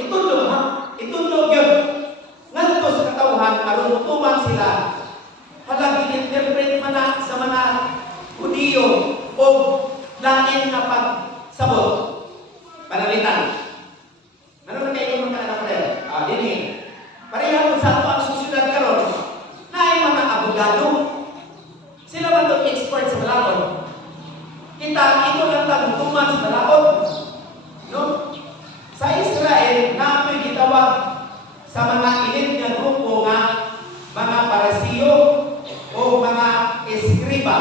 itudlo ha, itudlo yun. Nganto sa katawhan, aron tuman sila, halagi interpret man na sa mga Hudiyo o lain na pagsabot, panalitan. Ano na kayo mga anak ko rin? Dini. Pareha mo sa ito ang susunod karon na ay mga abogado. Sila man ito expert sa balakon. Kita, ito lang tagutuman sa balakon. No? Sa Israel, na may gitawag sa mga ilit na grupo nga mga parasiyo o mga eskriba.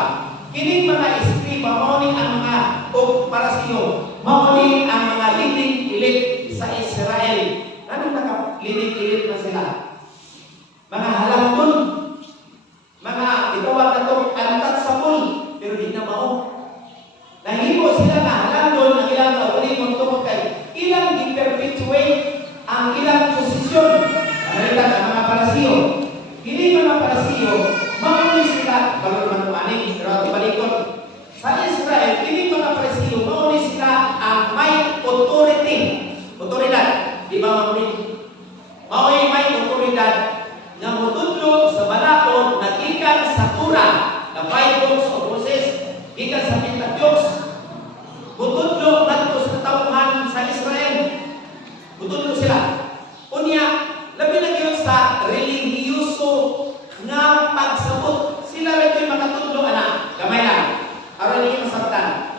Kining mga eskriba, mauni ang mga o parasiyo, mauni ang mga leading elite sa Israel. Anong naka-leading elite na sila? Mga halangton, mga itawag na itong untouchable, pero di na mao. Nahimo sila na halangton ang ilang nauli mong tungkol kay ilang i-perpetuate ang ilang posisyon. Nalitan ang mga parasiyo. Hindi mga parasiyo, mauni sila, bago naman umaning, pero at ibalikot. Sa Israel, hindi mga parasiyo, mauni sila ang may authority. Otoridad, di ba mauni? Mauni may otoridad na mutudlo sa balakon na gikan sa Torah, na 5 books of Moses, gikan sa Pentateuch. Mutudlo nato sa katawhan sa Israel. Mutudlo sila. Unya, labi na yun sa religyoso nga pagsabot. Sila rin yung makatudlo, anak. Gamay lang. Aron yung masabtan.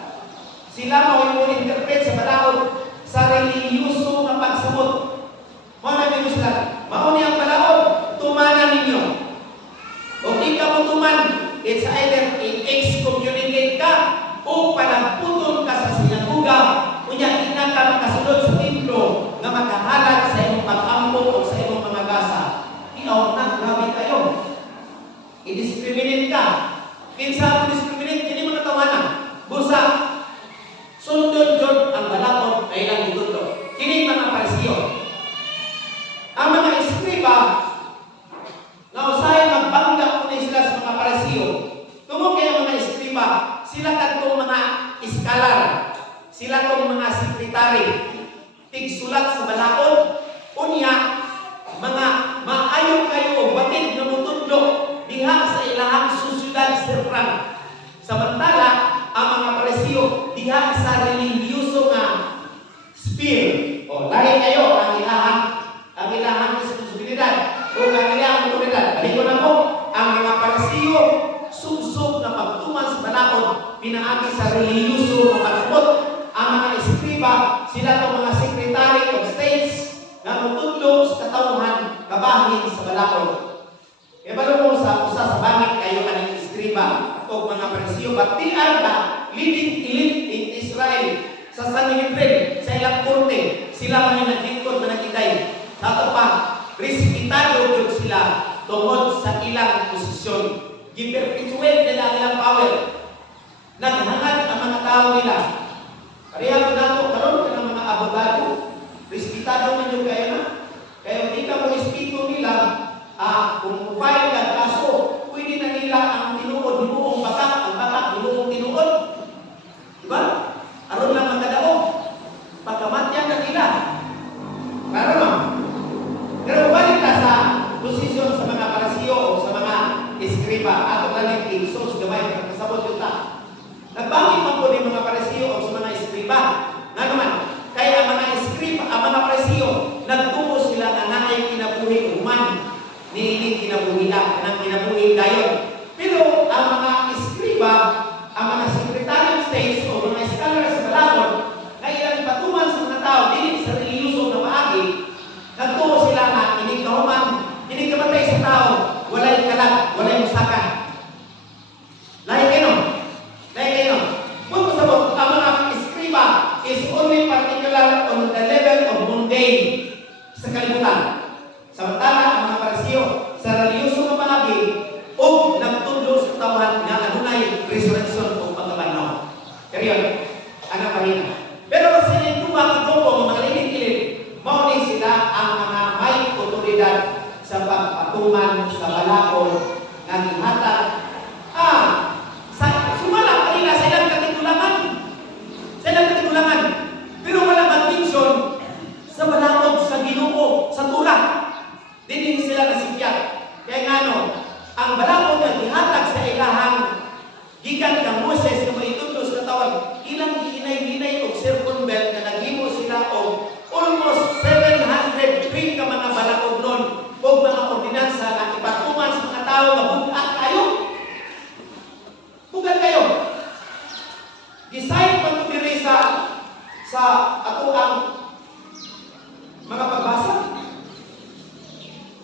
Sila mawin interpret sa balakon sa religyoso nga pagsabot. Muna ninyo sila. Mauni ang balakon, tumanan ninyo. O di ka mo tuman, it's either i-excommunicate ka o panagputol ka sa sinagoga. Unya, hindi ka makasunod sa templo na makahalat sa imong pag-ambot o sa imong mga gasa. Iaw na, grabe tayo. I-discriminate ka. Kinsa mo discriminate, hindi mo natawanan. Busa, sundod yun ang balakon ay ilang ituto. Kini mga parasiyo. Ang mga eskriba, na usahay magbangga muna sila sa mga parasiyo. Tungo kaya mga eskriba, sila katong mga iskalar, sila katong mga sekretary, tigsulat sa balakon, unya, mga maayo kayo o batid na mutudlo diha sa ilahang susyudad serprang. Samantala, ang mga parasiyo diha sa religyoso nga sphere. O, lahi kayo ang ilahang responsibilidad o ang ilahang otoridad. Balik ko na po, ang mga parasiyo subsub na pagtuman sa balakon pinaagi sa religyoso nga pagsabot. Ang mga eskriba, sila itong mga secretary of states na mutudlo sa katawhan kabahin sa balakon. E balo mo sa usa sa bangit kayo kaning eskriba o mga parasiyo, batian ka leading elite in Israel sa Sanhedrin, sa ilang korte, sila man yung naglingkod na nakitay. Sa ito pa, respetado yun sila tungod sa ilang posisyon. Giperpetuate nila ang ilang power. Naghangad ang mga tao nila. Pareha ko nato, karon ka ng mga abogado, respetado man yung kayo na. Kaya hindi ka mo respeto nila, kung file ka kaso, pwede na nila ang tinuod, himuong batak, ang batak, himuong tinuod. Diba? Aron lang magkadaog. Pagkamatyan na nila. Para ma'am. Pero balik ka sa posisyon sa mga parasiyo o sa mga eskriba, ato lang yung sos, gamay, kasabot yung ta. Nagbangit man po ng mga parasiyo o sa mga eskriba. Na naman, kaya ang mga eskriba, ang mga parasiyo, nagtungo sila na naay kinabuhi human. Niiling kinabuhi lang, kanang kinabuhi dayon. Pero ang mga eskriba, ang mga secretary of states o mga scholars sa balakon, na ilang patuman sa mga tao, dili sa religyoso na maagi, nagtungo sila na ining kahuman, ining kamatay sa tao, walay kalag, walay musakan. Lahi kayo. Kung sabot, ang mga eskriba is only particular on the level of mundane sa kalibutan. Samantala, ang mga parasiyo sa religyoso nga bahagi o nagtudlo sa tawhan nga adunay resurrection o pagkabanaw. Kaya ano pahina. Pero sa inyong mga grupo, mga lilit-ilit, mauni sila ang mga may otoridad sa pagpatuman sa balakon ng ihatag. Sumala kanila sa ilang katigulangan. Pero wala mag-mention sa balakon. ato ang mga pagbasa.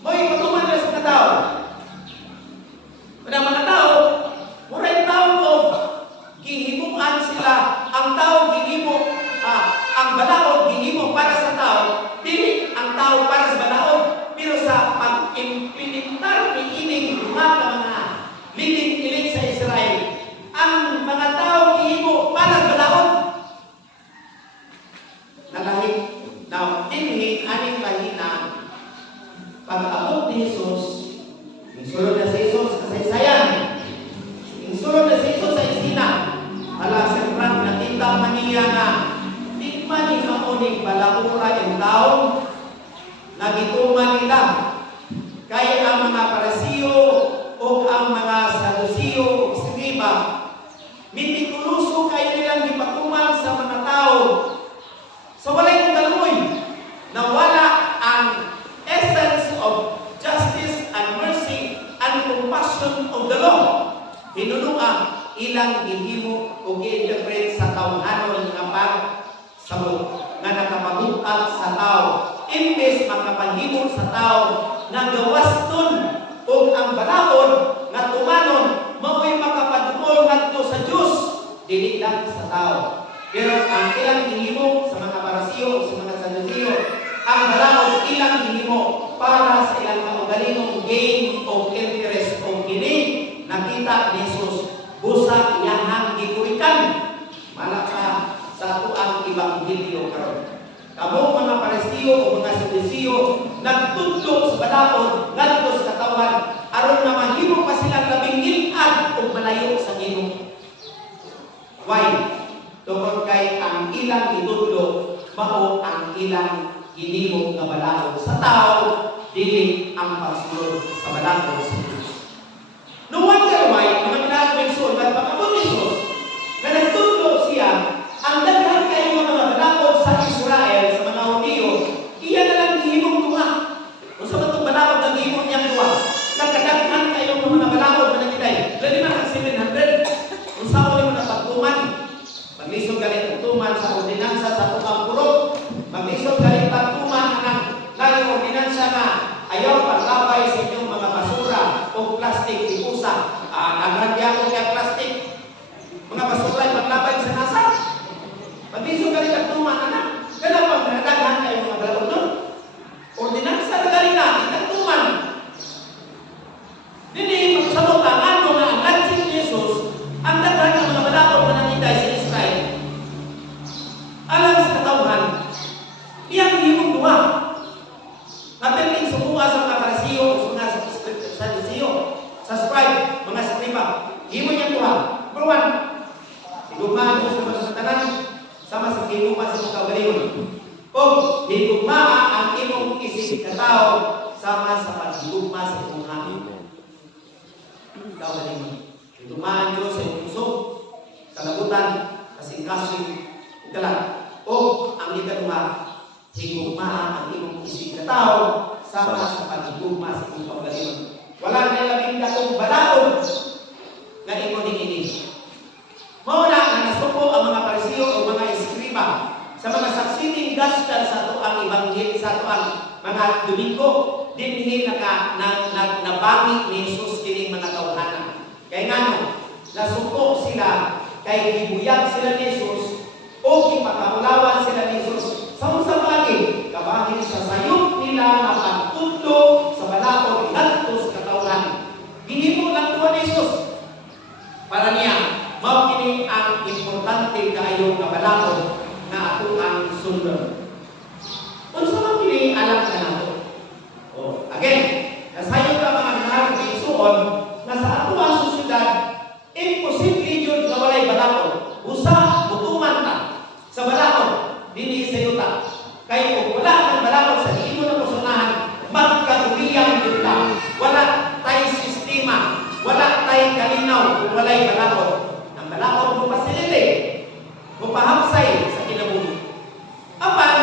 Mo'y patuman na sa tao. Mga tao, muray tao o gihimuan sila. Ang tao gihimo, ang balaod gihimo para sa tao, dili ang tao para sa balaod. Pero sa pag-implementar ni ining mga liling-iling sa Israel, ang mga tao gihimo para sa balaod. Nalahit. Now, dinhi aning mahina pag-abot ni Jesus, sulod na si Jesus sa saysayan, sulod na si Jesus sa isina. Hala, Sir Frank, nakita man niya na di man ni kauning balakura yung tao, nagituman nila. Kaya ang mga Parisiyo o ang mga Sadusiyo, Skriba, mitikuloso kayo nilang ipatuman sa mga tao. Sa walay kong kaluoy, na wala ang essence of justice and mercy and compassion of the law. Hinunua ilang gihimo o gi-interpret sa tawhanon nga pagsabot nga nakapagutag sa tao. Imbes makapanghimo sa tao na gawaston o ang balaod nga tumanon mao'y makapadukol ngadto sa Dios, dili lang sa tao. Pero ang ilang gihimo sa mga Parisiyo, sa mga Sadusiyo, ang balaod ilang gihimo para sa ilang kaugalingong gain o interest o kini nakita ni Jesus busa iyahang gikurikan malaka sa ato ang ebanghelyo karon. Kamo mga Parisiyo o mga Sadusiyo nagtudlo sa balaod ngadto sa katawan aron na mahimo pa silang labing gilad o malayo sa Ginoo. Why? Tungkol kay ang ilang itudlo mao ang ilang ginimo nga balaod sa tao, dili ang pagsulod sa balaod sa Diyos. No wonder why mga pinagmigsoon at pag-abot ni Jesus na nagtudlo siya ang daghan kayo mga balaod sa Israel, sa mga Hudiyo, iya na lang gihimong tunga. Kung sa matong balaod na gihimong niyang tuwa, nagkadaghan kayo mga balaod na nagiday. Lagi man ang 700, kung saan mo na pagtuman, maglisod galit ang tuman sa ordinansa sa tukang purok. Maglisod galit ang tuman ng laging ordinansa na ayaw paglabay sa inyong mga basura o plastic di pusa. Nagragya ko kaya plastic. Mga basura ay paglabay sa nasa. Maglisod galit ang tuman na. Kaya pag nadaghan kayo mga balaod nun, ordinansa na galit natin ang tuman. Dili magsabutan ano nga ang lansing ni Jesus ang daghan ng mga balaod na nangiday sa Israel. Alam sa katawhan, iyang himong duha. Napiling sumuha sa mga Parisiyo o sa mga Sadusiyo, sa scribe, mga skriba. Himo niyang duha. Number one, higugmaan mo sa mga tanan, sama sa higugmaan sa mga kaugalingon. O higugmaan ang imong isip na tao, sama sa paghigugma sa imong hangin. Kaugalingon. Higugmaan nyo sa imong isog, sa labutan, kasing-kasing, ikalan. O ang ikaduha, higugmaan ang imong isip na tao sama sa paghigugma sa imong kaugalingon. Wala na labing datong balaod na imo dingini. Mauna ang nasuko ang mga Parisiyo o mga Eskriba sa mga succeeding gospel sa ato ang ebanghelyo sa ato ang mga Domingo dinhi nabangi ni Jesus kining mga tawhana. Kay ngano nasuko sila kay gibuyag sila ni Jesus o ipakaulawan sila ni Jesus sa usa bagay kabahin sa sayop nila na pagtudlo sa balaod ngadto sa katawhan. Gihimo lang tuwa ni Jesus para niya mao kini ang importante kaayo nga balaod na ato ang sundon. Unsa man kini alam na nato? Again, nasayo ka mga nangaral suon na sa ato ang susyudad imposible yun na walay balaod. Usa mutuman ta sa balaod dinhi sa yuta. Kay kung wala kang balaod sa imo na pusunahan, magkagubiyang yun lang. Wala tay sistema, wala tay kalinaw kung walay balaod. Ang balaod mo pasilili, mo pahamsay sa kinabuhi. Apan,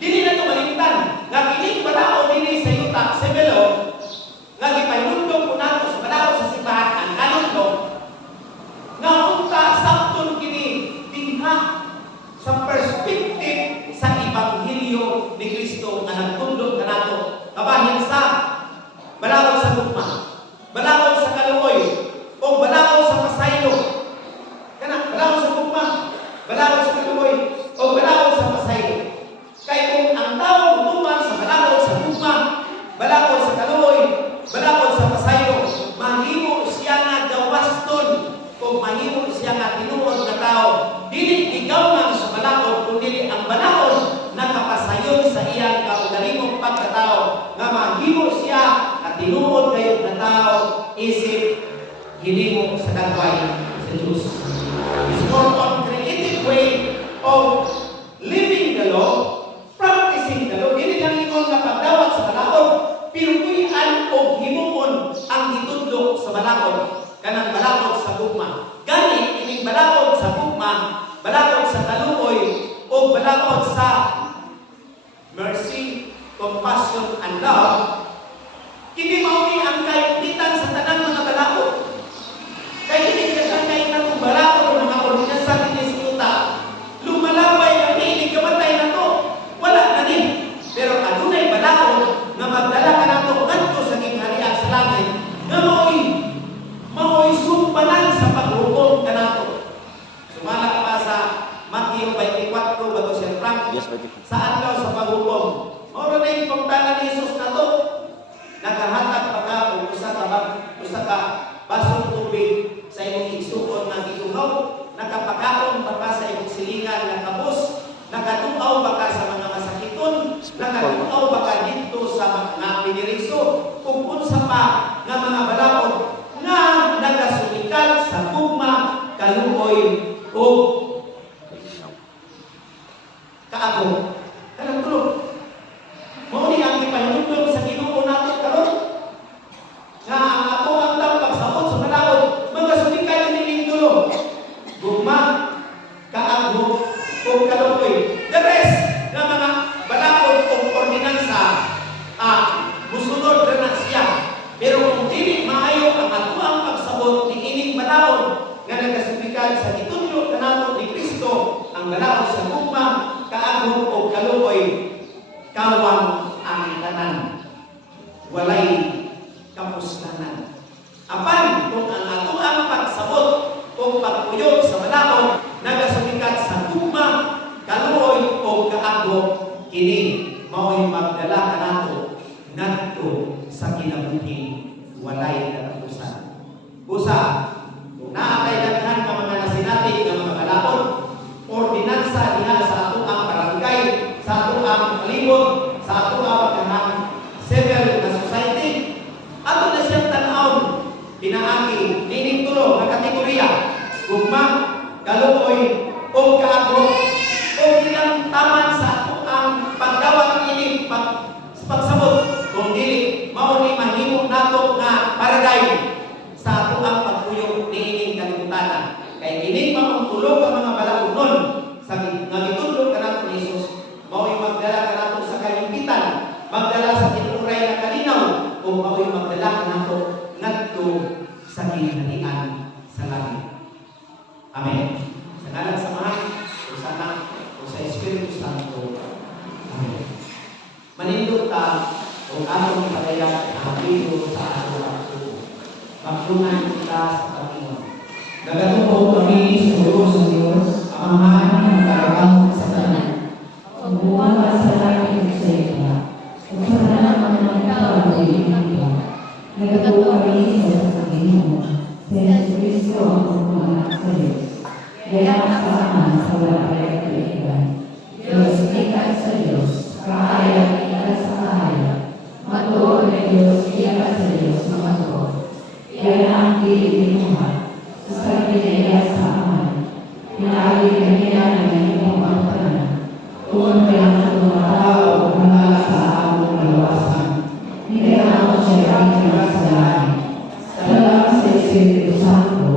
dili na ito malimtan. Nga kining balaod dinhi sa yuta, sa belo, nga gipahilundog ko nato sa balaod sa simbahan, ang kanundog, nga unta sakton kini dinha sa perspective kadway sa Diyos. It's more on creative way of living the law, practicing the law. Dili lang ingon nga pagdawat sa balaod, pero kuy-an o himuon ang gitudlo sa balaod. Kanang balaod sa gugma. Gani, ining balaod sa gugma, balaod sa kaluoy, o balaod sa mercy, compassion, and love, hindi mauni ang kaintitan sa tanang mga balaod. Kaya hindi kagangay na itong balaod ng mga ordinansa ni Eskuta. Lumalabay ang inig kamatay na to. Wala na din. Pero adunay balaod na magdala ka na to ngadto sa gingharian sa langit na mao'y sumpanan sa paghukom ka na to. Sumala pa sa Matthew 24, bato siya Frank, sa adlaw sa paghukom. Moro na yung pagdala ni Jesus na to. Nakahatag pa ka o usa ka basong tubig sa imong igsuon nga gituhaw, nakapakaon pa ka sa imong silingan nga kabus, nakatuaw ba ka sa mga masakiton, nakatuaw ba ka dito sa mga piniriso, kung unsa pa nga mga balaod nga nagasulikat sa gugma, kaluoy o kaabo. Kanang tulog. Mao ni ang ipahinumdom sa Ginoo nato karon. Nga ang ato ang tawag pagsabot sa balaod, mga sulikat ni tulo. Gugma, kaabo o kaluoy. The rest nga mga balaod o ordinansa musunod na siya. Pero kung dili maayo ang ato ang pagsabot ni ining balaod nga nagasulikat sa gitudlo kanato ni Kristo, ang balaod sa gugma, kaabo o kaluoy, kawang ang tanan, walay kapustanan. Apan kung ang ato ang pagsabot o pagpuyog sa balaod nagasulikat sa gugma, kaluoy o kaabo, kini mao'y magdala kanato ngadto sa kinabuhi walay katapusan. Busa, kung naatay daghan ka mga nasinati ng mga balaod, ordinansa diha sa ato ang barangay, sa ato ang palibot, sa ato ang civil na society, ato na siyang tanaw, pinaagi, nining tulo na kategorya, gugma, kaluoy, o kaabo, o ilang taman sa ato ang pagdawat ini, pagsabot, kung dili, mauni mahimo nato nga paradigm sa ato ang pagpuyog ni ining kalibutan. Kaya ining mamutulog ang mga balaod nun sa nagitudlo ka nato ni Jesus, mao'y magdala ka nato sa kalimpitan, magdala sa tinuray na kalinaw, o mao'y magdala ka nato ngadto sa ginharian sa langit. Amen. Sa ngalan sa Ama, o sa Anak, o sa Espiritu Santo. Amen. Manindot ta o atong padayag ang Panginoon sa ato ang suko. Magtunan kita sa Panginoon. Nagatupo kami sa Diyos ng Diyos, ang Ama ng Karabang sa tanan. Pagbuwan ka sa langit sa iba, kung sa naman ng kawain ng iba. Nagatupo kami sa Panginoon, sa Jesucristo ang pagmamanak sa Diyos. Kaya kasama sa walang kaibigan. Diyos, ikat sa Diyos, kahayag ikat sa kahayag. Matuon na Diyos, ikat sa Diyos na matuon. Kaya ang dinuha sa pinaya sa aman. Pinali kanila na ganitong ang tanan. Kung kaya ang mga tao kumala sa among malawasan. Hindi ako siya ang kinasalanan. Salamat sa Espiritu Santo.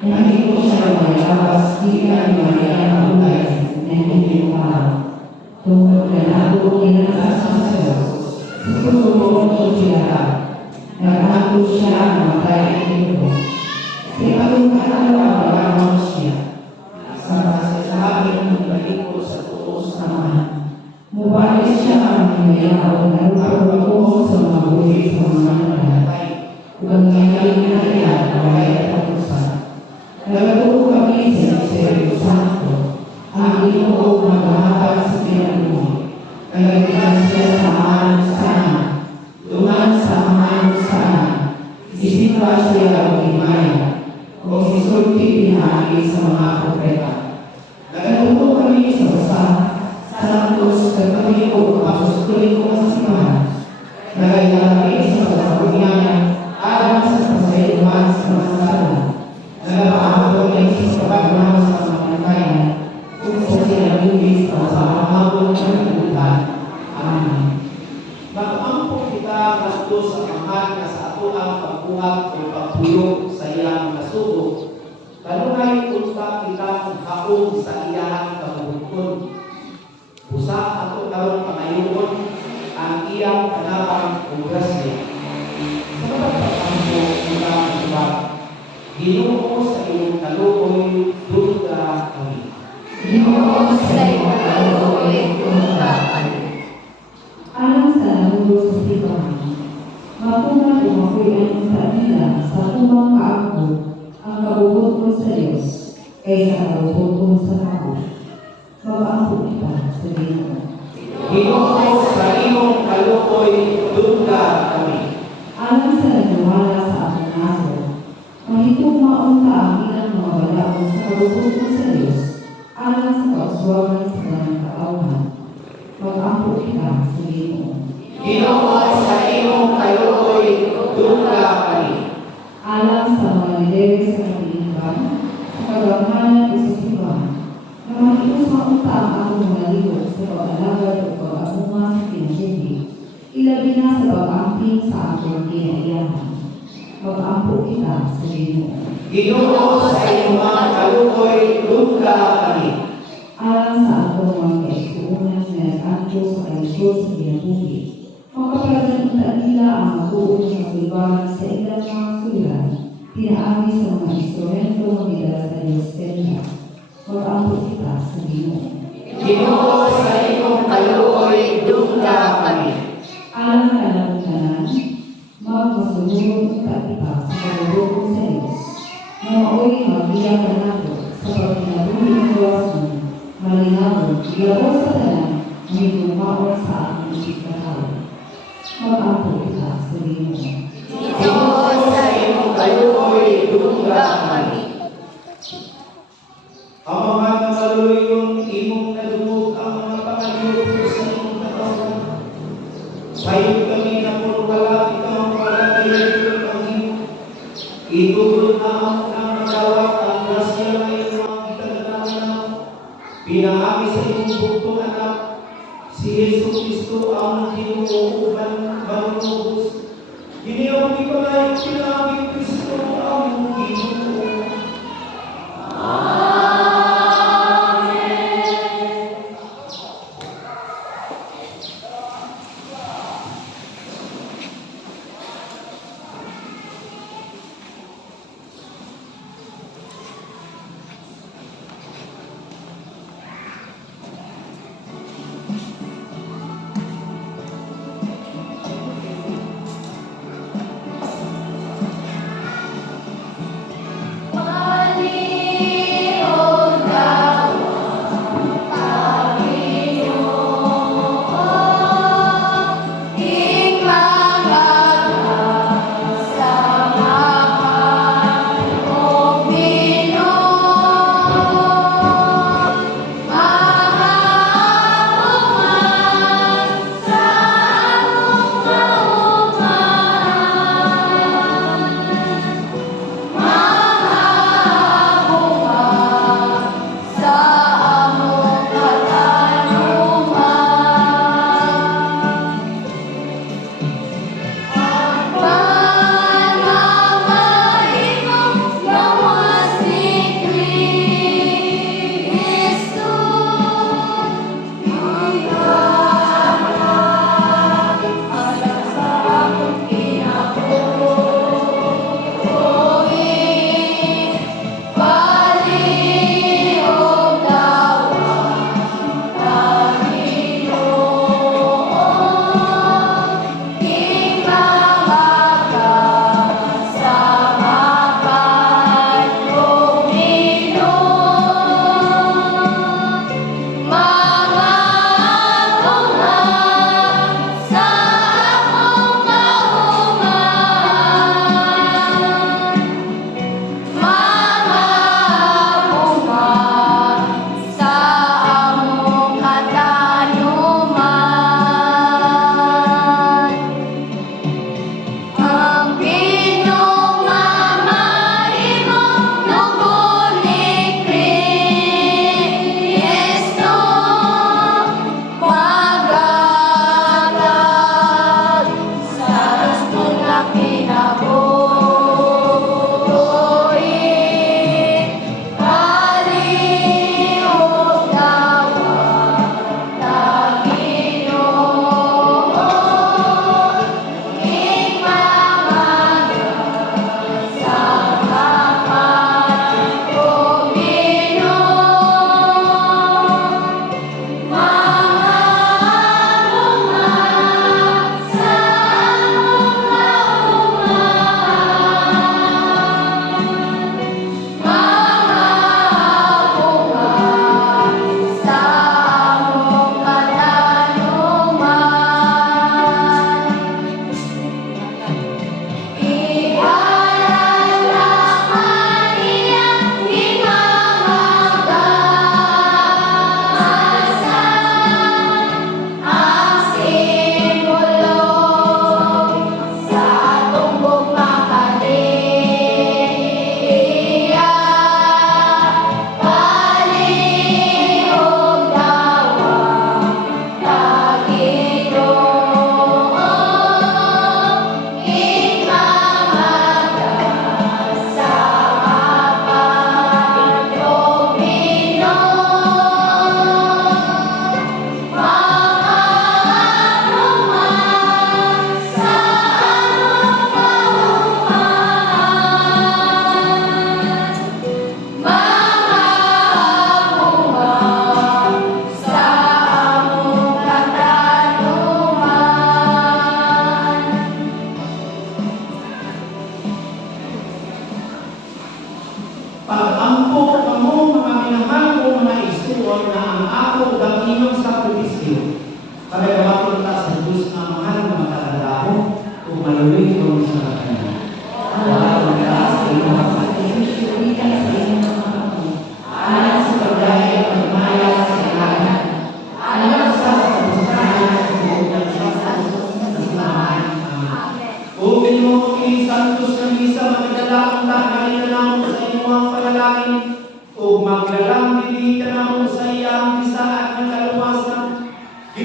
Hindi ko siya malabas, di ka Maria ang ulay na hindi mo alam. Tungkol na nato kinasasang sa Diyos. Susunod ko siya. Naghago siya ang matay ang ito. Sinabing kalawa siya. Sa masasabi ng balik ko sa tuos naman. Mubalik siya ang mayroon na rupo sa mabuhi sa mga nanatay. Huwag ngayon na yan, walay katapusan. Nagatuo kami sa Espiritu Santo. Ang Ginoo maghahatag sa pinagmuhi. Kaya siya sa aman sana. Duman sa aman sana. Isipra siya ang imaya. O isulti pinagi sa mga propeta. Nagatuo kami sa usa. Santos kami o pasustuloy ko sa simahan. Nagayala kami sa pagkakunyanan. Alam sa pasayuhan sa masasalan. sa amahan nga sa ato ang pagbuhat o pagpulong sa iyang nasugo. Kanunay unta kita maghaon sa iyang kabubuton. Busa ato karon pangayoon ang iyang kanabang obrasya. Sa pagpapampo kita magbuhat, Ginoo sa iyong kaluoy, duda kami. Ginoo sa iyong kaluoy, duda kami. Alang sa namulo sa simbahan, mapungat umakoy ang kanila sa tumang kaangko ang kabubuton sa Diyos kaysa kabubuton sa tao. Mag-angko kita sa Ginoo. Ginoo sa iyong kaluoy, duda kami. Alang sa nagwala sa akong naso, mahitugmaon ka ang ilang mga balaod sa kabubuton sa Diyos alang sa kauswagan sa kanang kaawhan. Mag-angko kita sa Ginoo. Ginoo sa iyong kaluoy, duda kami. Alang sa mga lideri sa kapilingan, sa kagamanan o sa simbahan, na makitos maunta ang akong mga libot sa pag-alagad o pag-amunga sa pinasindi, ilabi na sa pag-amping sa akong kinaiyahan. Mag-ampo kita sa Ginoo. Ginoo sa iyong kaluoy, duda kami. Alang sa akong mga kaisuunan na nag-anto sa kalisod sa kinabuhi, makapaganunta nila ang matuon sa kalibangan sa ilang mga sulan, pinaami sa mga instrumento na nila sa Diyos Kenya. Mag-ampo kita sa Ginoo. Ginoo sa iyong kaluoy, duda kami. Alang sa alamunan, magmasunod at kita sa kalubukan sa Diyos. Mao'y magbiyak ka nato sa pagkinabuhi ng luwasan, malinawon, ilabos sa tanan, may gumaon sa aking isip na tao. Mag-ampo kita sa Ginoo. Ginoo sa iyong kaluoy, duda kami. Ang mga nakaluyon, imong nadumog ang mga pangaluyo sa iyong katawan. Sayod kami na kung wala ikaw, wala kayo ang iyong. Itulog na ang magawat ang grasya na iyong mga kitaganaw. Pinaami sa iyong buktong anak, si Yesu Cristo ang hinuuban banubos. Giniyong ipalay, pinaami Cristo ang Ginoo.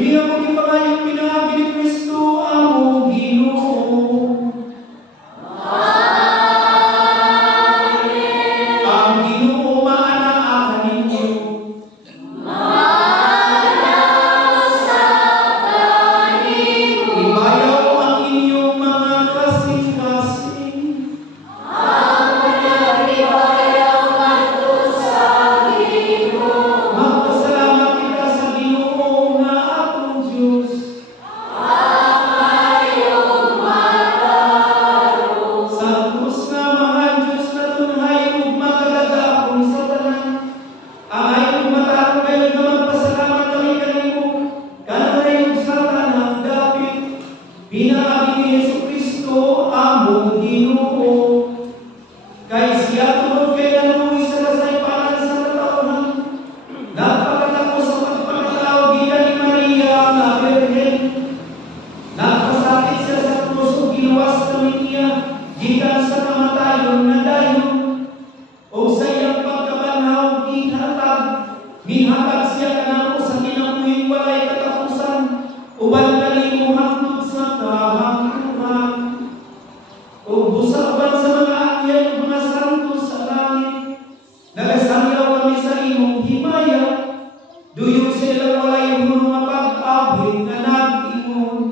Hindi ako ipangayong pinaagi ni Kristo among Ginoo. Ang Ginoo maanaakan ninyo. Ibayaw ang inyong mga kasing-kasing. Magpasalamat kita sa Ginoo nga atong Diyos. Santos nga mahal Diyos na tunhay ug makalagakon sa tanan. Ang ayong mataro kayo nga magpasalamat kami kanimo. Kanunay ug sa tanang dapit. Pinaagi ni Jesucristo among Ginoo. Kay siya tungod kay naluwi sa kasaypanan sa katauhan. Nagpakatako sa pagpakatao gikan ni Maria nga Birhen. Nagpasakit siya sa krus ug giluwas kami niya gikan sa kamatayon nga dayon. O sa iyang pagkabanhaw gihatag, mihatag siya kanamo sa kinabuhing walay katapusan. Uban kanimo hangtod sa kahangturan. O busaban sa mga anghel ug mga santos sa langit. Nagasanyaw kami sa imong himaya. Duyog sa ilang walay hulong nga pag-abot nga nag-ingon.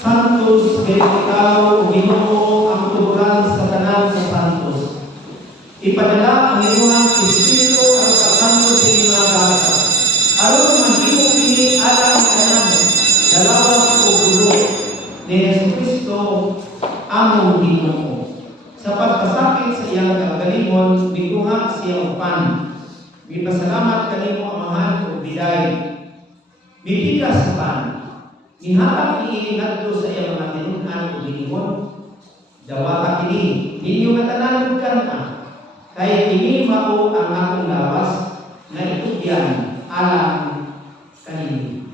Santos kay ikaw, Ginoo, ang tuburan sa tanan sa santos. Ipadala ang inyong Espiritu at pagkanto sa inyong mga bata. Aron maghimo kini alang tanan, dalawang o gulo ni Jesucristo among Ginoo. Sa pagpasakit sa iyang kagalingon, biguha siya upan. Mipasalamat kanimo amahan o biday. Bibigas sa pan. Ihatag ni ngadto sa iyang mga tinunan o giningon. Dawata kini, ninyo matanan kana. Kay kini mao ang akong lawas nga itudyan alang kanino.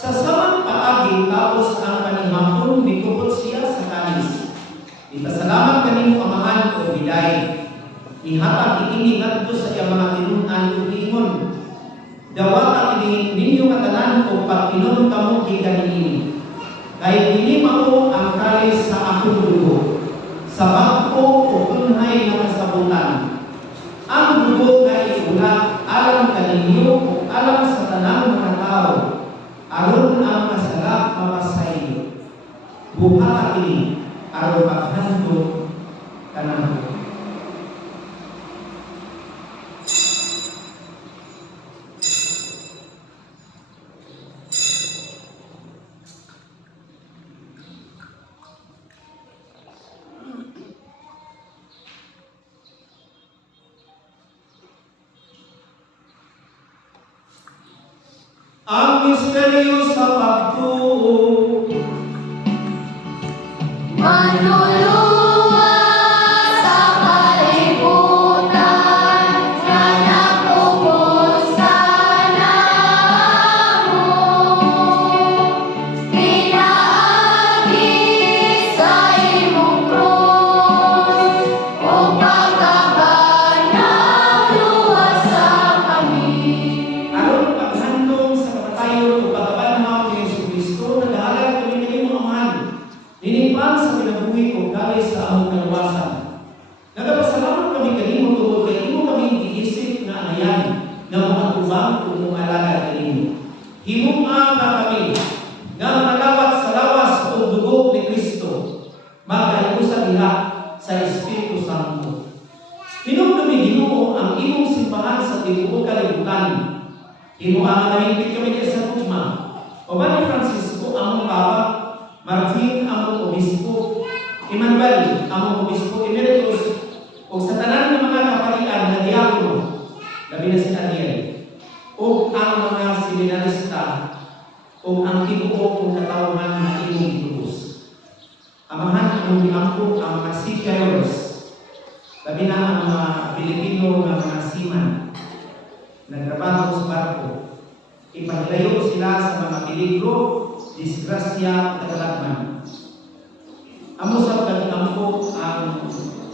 Sa samang paagi tapos ang panimangkon mikupot siya sa kalis. Ipasalamat kanimo amahan o biday. Ihatag ikini ngadto sa iyang mga tinunan o giingon. Dawata kini ninyo katanan o pagtinon kamo gikan niini. Kay kini mao ang kalis sa akong dugo. Sa bag-o o tunhay nga kasabutan. Ang dugo nga iula alang kaninyo o alang sa tanang mga tao. Aron ang masarap mapasayo. Buhat ini aron paghandog kanamo. Ang misteryo sa pagtuo Manluluwa sa kalibutan nga nakubos sa namo. Pinaagi sa imong krus o pagkabanang luwas sa kami. Aron paghandong sa kamatayon o pagkabanhaw ni Jesucristo, naghahalan kami ng imong amahan. Ninipan sa pinabuhi o dali sa among kaluwasan. Nagapasalamat kami kanimo tungod kay imo kami giisip nga anayan nga moatubang o moalagad kanimo. Himong-a nga kami nga malawat sa lawas o dugo ni Kristo, magkaiusa diha sa Espiritu Santo. Hinumdumi Ginoo ang imong simbahan sa tibuok kalibutan. Himong-a nga mahigpit kami diha sa tugma. O ba ni Francisco among Papa, Martin among obispo, Emmanuel among obispo emeritus, o sa tanan ng mga kaparian na diakono, labi na si Daniel, o ang mga seminarista, o ang tibuok ng katawhan na imong gurus. Amahan among giampo ang mga seafarers, labi na ang mga Pilipino na mga seaman, nagtrabaho sa barko, ipahilayo sila sa mga peligro, disgrasya at kagalagman. Amo sa pag-ampo ang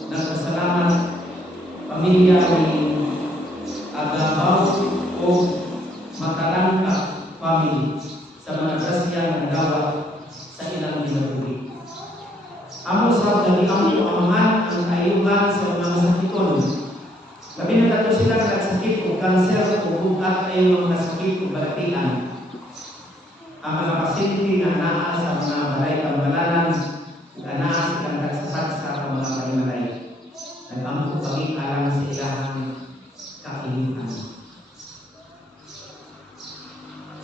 nagpasalamat pamilya ni Agabaw o Makalangka family sa mga grasya na nagawat sa ilang binabuhi. Amo sa pag-ampo amahan ang ayuhan sa mga masakiton. Labi na tato sila nagsakit o kanser o bukat ay mga sakit o balatian. Ang mga pasyente na naa sa mga balay pambalanan na naa sa kandagsasak sa mga panimalay. Nag-ampo kami alang sa ilahang kailihan.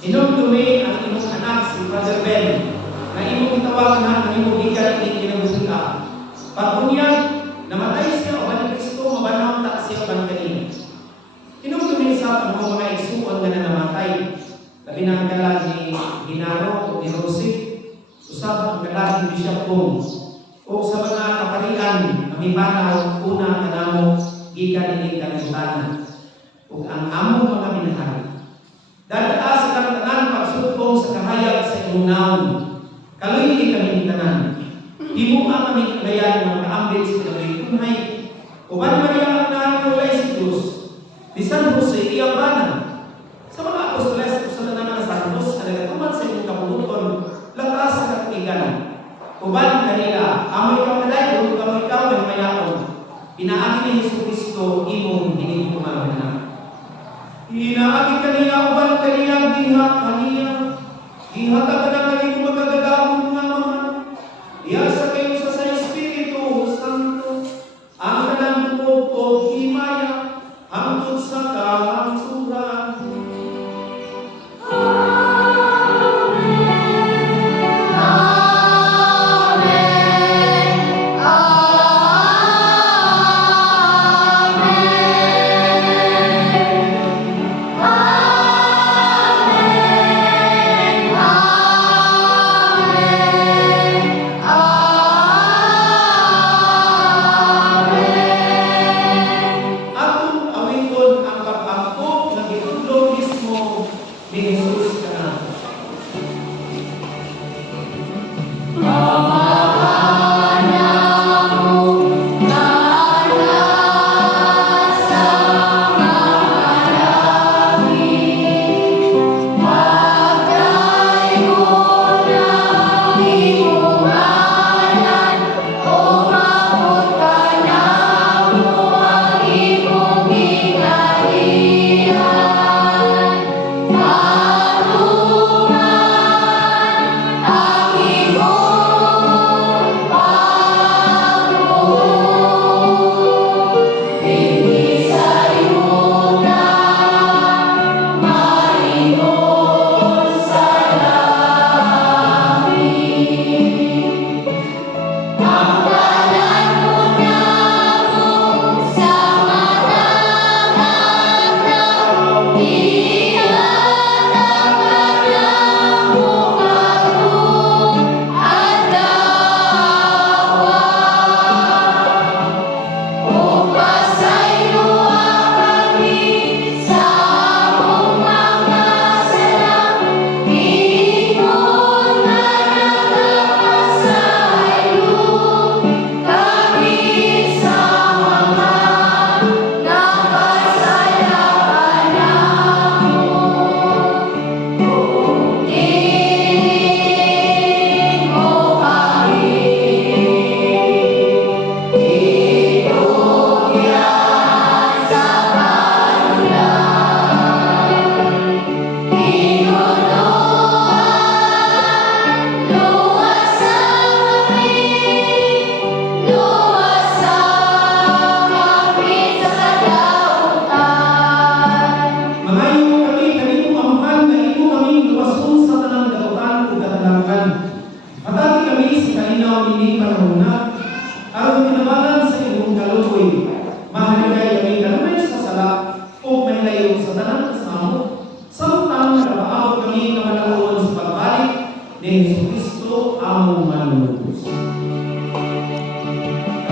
Hinumdumi ang imong anak si Father Ben na imong itawagan ang imong ikan at kinabuhika. Pagbunyag, namatay siya o balik Kristo, mabanhaw ta siya ban kanina. Hinumdumi sa mga igsuon na namatay. Labi na ang galag ni Ginaro o ni Rosy, usab ang galag ni Bishop Bong, o sa mga kaparian na mibanaw una kanamo gikan ini kalibutan, o ang among mga minahal. Dadata sa tanan pagsugpong sa kahayag sa imong naon, kaluy kami tanan. Himong kami kagayan ng kaambit sa kinabuhi tunay, o ban Maria ang nahanulay si Diyos, ni San Jose iyang banan. Sa mga apostoles sa mga santos na nagatuman sa inyong kapunuton, lakas sa katuigan. Uban kanila, amoy kamalay, kung kamoy ikaw ng mayaon. Pinaagi ni Jesucristo, imong hinigtuman na. Inaagi kanila, uban kanila, diha kanila. Ihata ka na kanila magkagagawin nga mga. Iyasa kayo sa Espiritu Santo. Ang kanang o himaya, hangtod sa kalangsuran. Amen.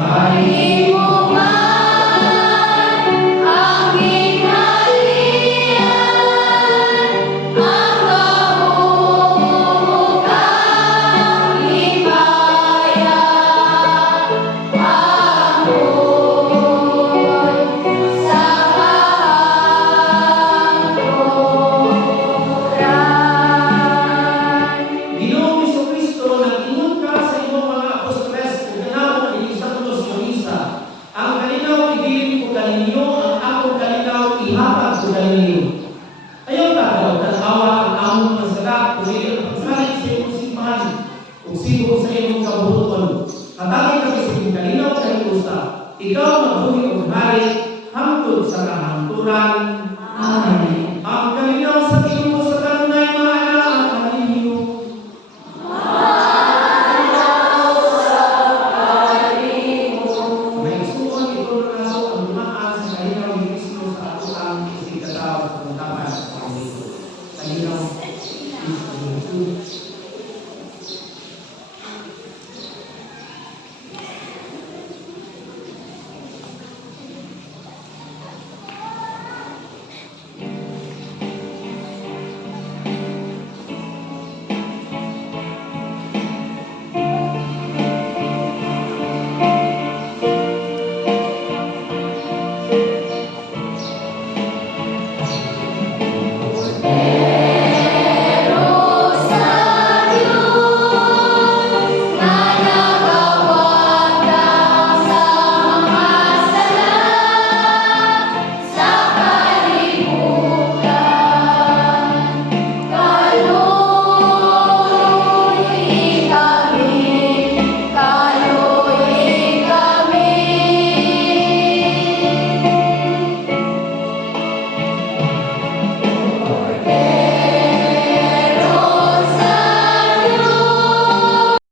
Mahimo man ang ginhalian, ang kahulugan himayan, angkon sa kahangturan. Ginoong Jesucristo, nag-ingon ka sa imong mga apostoles ug ganaw dinhi sa tulos nga misa. Ang kalinaw ibilin ko kaninyo, ang akong kalinaw ihatag ko kaninyo. Ayaw ka daw tanawa ang among mga sala, kundi ang pagsalig sa imong simbahan ug sigo sa imong kaburuton. Hatagin kami sa imong kalinaw kay usa. Ikaw